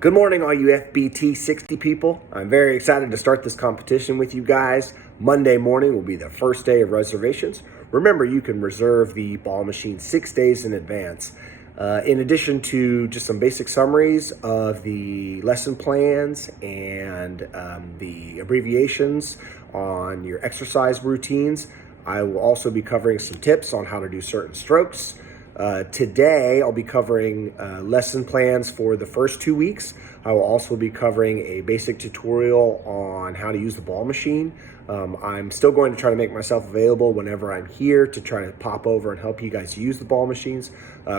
Good morning, all you FBT60 people. I'm very excited to start this competition with you guys. Monday morning will be the first day of reservations. Remember, you can reserve the ball machine 6 days in advance. In addition to just some basic summaries of the lesson plans and the abbreviations on your exercise routines, I will also be covering some tips on how to do certain strokes. Today, I'll be covering lesson plans for the first 2 weeks. I will also be covering a basic tutorial on how to use the ball machine. I'm still going to try to make myself available whenever I'm here to try to pop over and help you guys use the ball machines.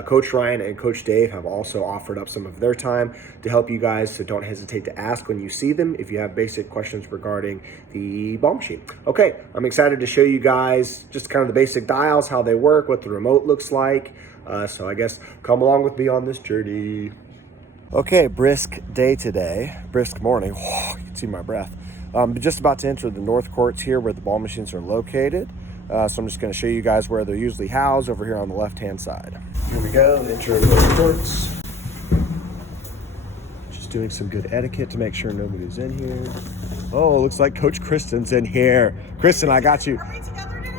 Coach Ryan and Coach Dave have also offered up some of their time to help you guys, so don't hesitate to ask when you see them if you have basic questions regarding the ball machine. Okay, I'm excited to show you guys just kind of the basic dials, how they work, what the remote looks like. So I guess come along with me on this journey. Okay, brisk day today, brisk morning. Whoa, you can see my breath. Just about to enter the north courts here where the ball machines are located. So I'm just going to show you guys where they're usually housed over here on the left-hand side. Here we go, enter the north courts. Just doing some good etiquette to make sure nobody's in here. Oh, looks like Coach Kristen's in here. Kristen, I got you.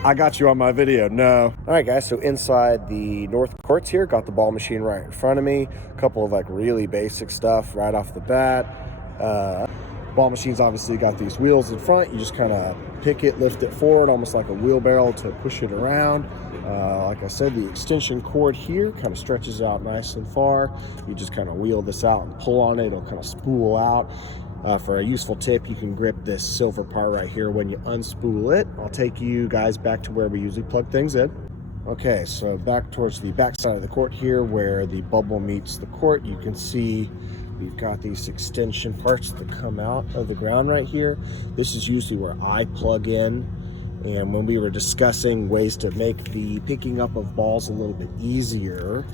I got you on my video. No. All right, guys. So inside the north courts here, got the ball machine right in front of me. A couple of like really basic stuff right off the bat. Ball machine's obviously got these wheels in front. You just kind of pick it, lift it forward, almost like a wheelbarrow to push it around. Like I said, the extension cord here kind of stretches out nice and far. You just kind of wheel this out and pull on it. It'll kind of spool out. For a useful tip, you can grip this silver part right here when you unspool it. I'll take you guys back to where we usually plug things in. Okay, so back towards the back side of the court here where the bubble meets the court, you can see we've got these extension parts that come out of the ground right here. This is usually where I plug in. And when we were discussing ways to make the picking up of balls a little bit easier,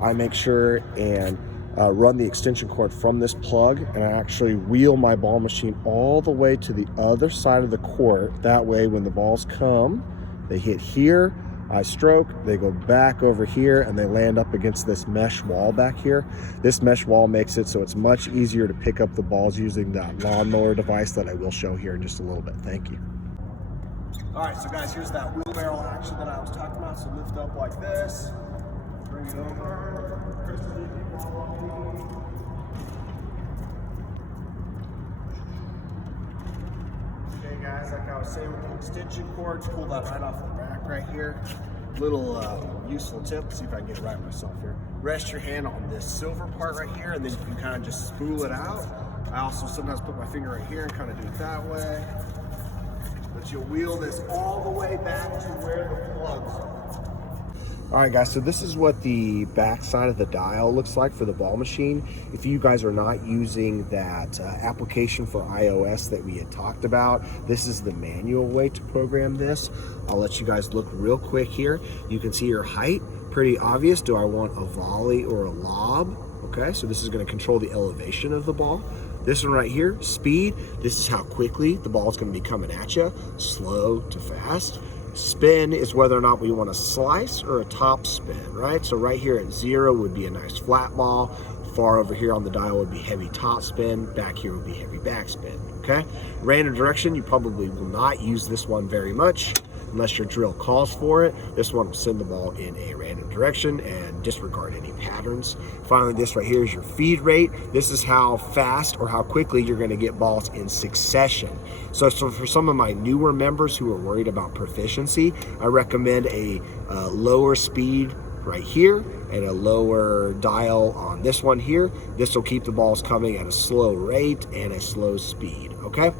I make sure and run the extension cord from this plug, and I actually wheel my ball machine all the way to the other side of the court. That way when the balls come, they hit here, I stroke, they go back over here, and they land up against this mesh wall back here. This mesh wall makes it so it's much easier to pick up the balls using that lawnmower device that I will show here in just a little bit. Thank you. All right, so guys, here's that wheelbarrow action that I was talking about. So lift up like this, bring it over. Okay guys, like I was saying with the extension cords, pull that right off the back right here. Little useful tip, see if I can get it right myself here. Rest your hand on this silver part right here, and then you can kind of just spool it out. I also sometimes put my finger right here and kind of do it that way. But you'll wheel this all the way back to where the plugs are. All right, guys, so this is what the back side of the dial looks like for the ball machine. If you guys are not using that application for iOS that we had talked about, this is the manual way to program this. I'll let you guys look real quick here. You can see your height, pretty obvious. Do I want a volley or a lob? Okay, so this is going to control the elevation of the ball. This one right here, speed. This is how quickly the ball is going to be coming at you, slow to fast. Spin is whether or not we want a slice or a top spin, right? So right here at 0 would be a nice flat ball. Far over here on the dial would be heavy top spin. Back here would be heavy back spin, okay? Random direction, you probably will not use this one very much unless your drill calls for it. This one will send the ball in a random direction and disregard any patterns. Finally, this right here is your feed rate. This is how fast or how quickly you're gonna get balls in succession. So for some of my newer members who are worried about proficiency, I recommend a lower speed right here and a lower dial on this one here. This will keep the balls coming at a slow rate and a slow speed, okay?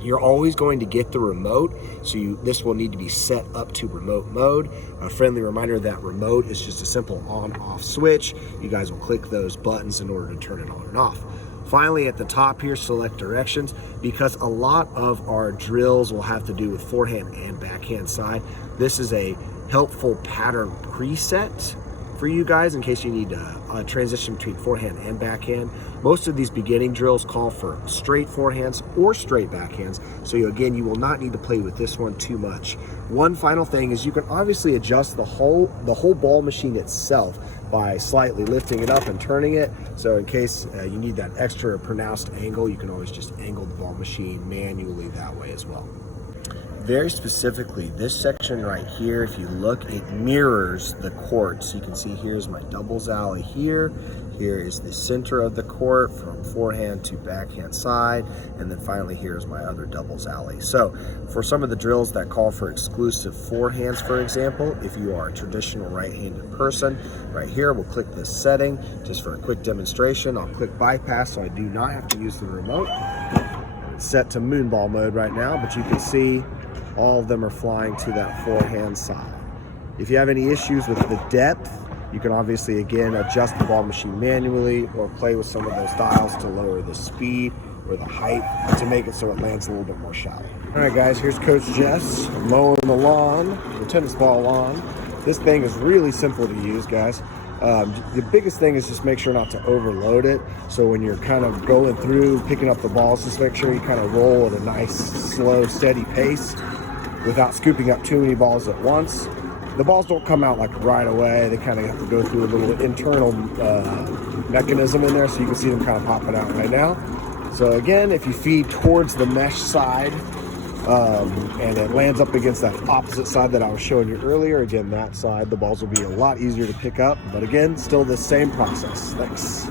You're always going to get the remote, so this will need to be set up to remote mode. A friendly reminder that remote is just a simple on-off switch. You guys will click those buttons in order to turn it on and off. Finally, at the top here, select directions, because a lot of our drills will have to do with forehand and backhand side. This is a helpful pattern preset for you guys in case you need a transition between forehand and backhand. Most of these beginning drills call for straight forehands or straight backhands, so again, you will not need to play with this one too much. One final thing is you can obviously adjust the whole ball machine itself by slightly lifting it up and turning it. So in case you need that extra pronounced angle, you can always just angle the ball machine manually that way as well. Very specifically, this section right here, if you look, it mirrors the court. So you can see here's my doubles alley here. Here is the center of the court from forehand to backhand side. And then finally, here's my other doubles alley. So for some of the drills that call for exclusive forehands, for example, if you are a traditional right-handed person, right here, we'll click this setting just for a quick demonstration. I'll click bypass so I do not have to use the remote. It's set to moonball mode right now, but you can see all of them are flying to that forehand side. If you have any issues with the depth, you can obviously, again, adjust the ball machine manually or play with some of those dials to lower the speed or the height to make it so it lands a little bit more shallow. All right, guys, here's Coach Jess mowing the lawn, the tennis ball lawn. This thing is really simple to use, guys. The biggest thing is just make sure not to overload it. So when you're kind of going through, picking up the balls, just make sure you kind of roll at a nice, slow, steady pace without scooping up too many balls at once. The balls don't come out like right away. They kind of have to go through a little internal mechanism in there, so you can see them kind of popping out right now. So again, if you feed towards the mesh side and it lands up against that opposite side that I was showing you earlier, again, that side, the balls will be a lot easier to pick up. But again, still the same process. Thanks.